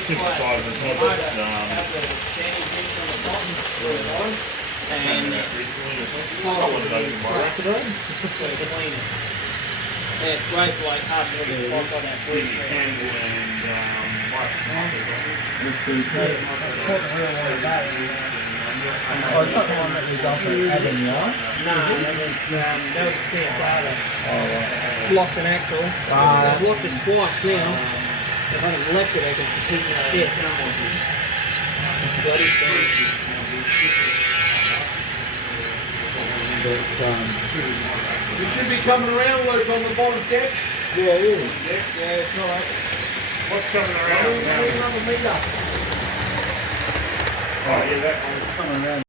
synthesizer on top of it. And Recently or something. I wanted those in my rack today. clean it. And it's great for like hard to get spots like that. Handle and Oh, it's not the one that was off at Adam, right? No, that was CSR that Oh, right. locked an axle. Ah, They've locked it twice now. They haven't left it there because it's a piece of shit. Bloody thing. You should be coming around, Luke, on the bottom deck. yeah, it is. Yeah, it's not open. what's coming around now? Another meter. Oh yeah, that one. Coming around